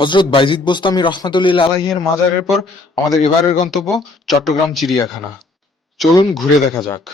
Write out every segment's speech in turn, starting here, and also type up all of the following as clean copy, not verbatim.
হযরত বায়জিদ বোস্তামী রহমাতুল্লাহি আলাইহির মাজারের পর আমাদের এবারের গন্তব্য চট্টগ্রাম চিড়িয়াখানা। চলুন ঘুরে দেখা যাক।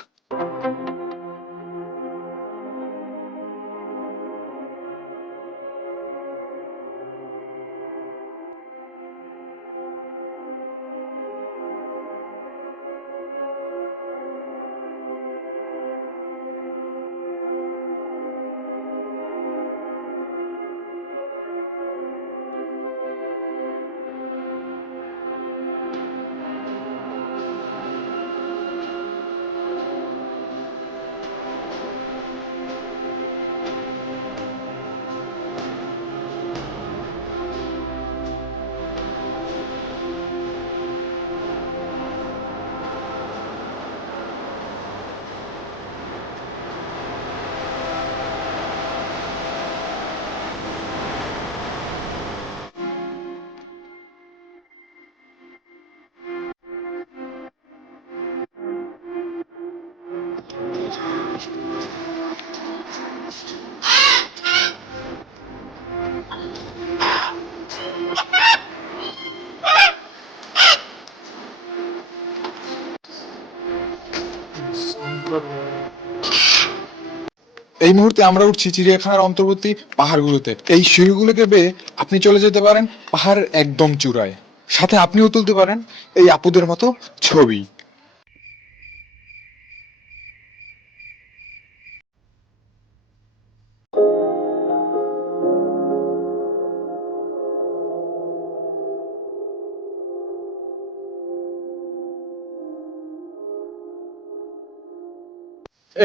এই মুহূর্তে আমরা উঠছি চিড়িয়াখানার অন্তর্বর্তী পাহাড়গুলোতে। এই সিঁড়িগুলোকে বেয়ে আপনি চলে যেতে পারেন পাহাড়ের একদম চূড়ায়। সাথে আপনিও তুলতে পারেন এই আপুদের মতো ছবি।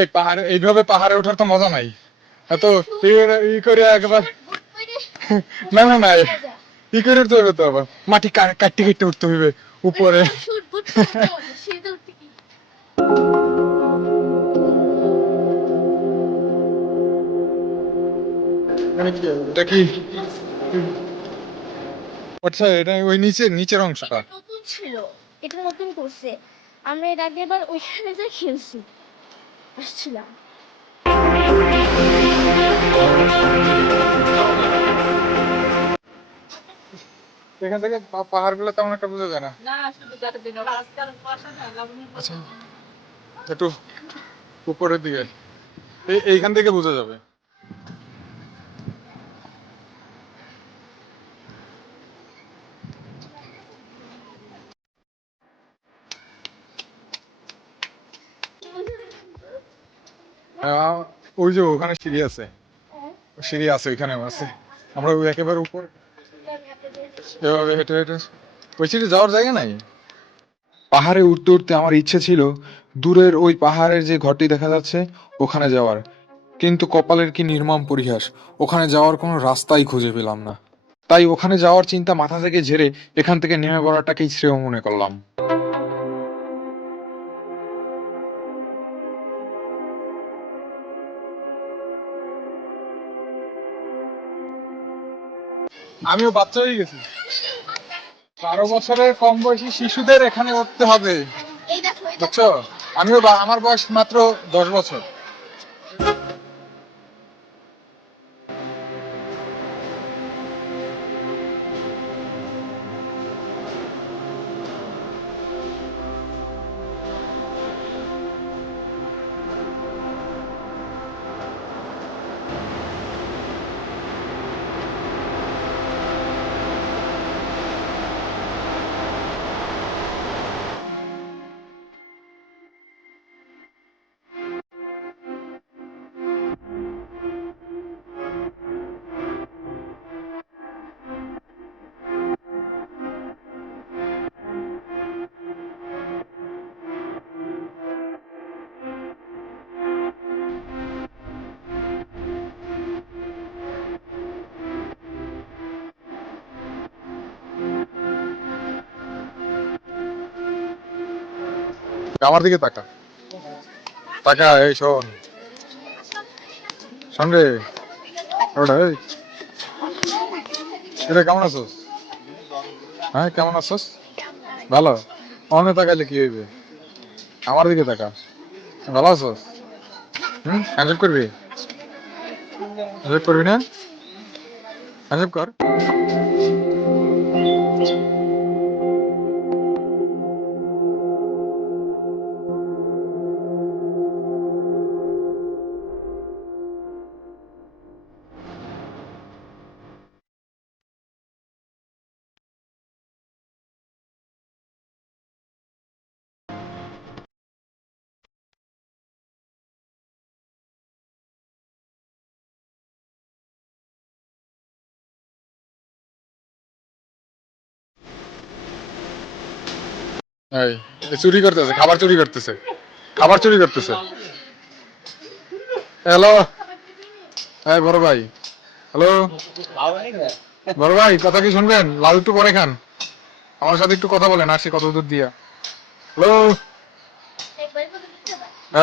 এই পাহাড়ে এইভাবে পাহাড়ে ওঠার তো মজা নাই। এত ই করে একবার না না না ই করে উঠতে হবে তো, আবার মাটি কাটতে কাটতে উঠতে হবে উপরে। এটা কি আচ্ছা, এটা ওই নিচের অংশটা নতুন ছিল, এটা নতুন করছে। আমরা এর আগের বার ওইখানে যা খেলছি আসছিলাম। এখান থেকে পাহাড় গুলো তেমন একটা বোঝা যায় না। আচ্ছা, একটু উপরের দিকে এইখান থেকে বোঝা যাবে। ওই যে ওখানে সিঁড়ি আছে, সিঁড়ি আছে ওইখানে আছে। আমরা ওই একেবারে উপর এভাবে হেঁটে হেঁটে ওই সিঁড়ি যাওয়ার জায়গা নাই। পাহাড়ে উঠতে উঠতে আমার ইচ্ছে ছিল দূরের ওই পাহাড়ের যে ঘরটি দেখা যাচ্ছে ওখানে যাওয়ার, কিন্তু কপালের কি নির্মম পরিহাস, ওখানে যাওয়ার কোনো রাস্তাই খুঁজে পেলাম না। তাই ওখানে যাওয়ার চিন্তা মাথা থেকে ঝেড়ে এখান থেকে নেমে পড়াটাকেই শ্রেয় মনে করলাম। আমিও বাচ্চা হয়ে গেছি। 12 বছরের কম বয়সী শিশুদের এখানে উঠতে হবে, এই দেখো, এই দেখো। বুঝছো? আমার বয়স মাত্র 10 বছর। আমার দিকে তাকা, তাকা, এই শোন, শোন রে, ওটা এই, এটা কেমন আছোস? হ্যাঁ, কেমন আছোস? ভালো? অন্য তাকাইলে কি হইবে? আমার দিকে তাকা। ভালো আছোস? হ্যান্ডশেক করবি? হ্যান্ডশেক করবি না? হ্যান্ডশেক কর। এই এ চুরি করতেছে, খাবার চুরি করতেছে, খাবার চুরি করতেছে। হ্যালো, হ্যাঁ বড় ভাই, হ্যালো বড় ভাই, কথা কি শুনবেন? লাউ একটু পরে খান, আমার সাথে একটু কথা বলেন, আসি কত দূর দিয়া। হ্যালো,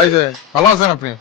এই যে ভালো আছেন আপনি?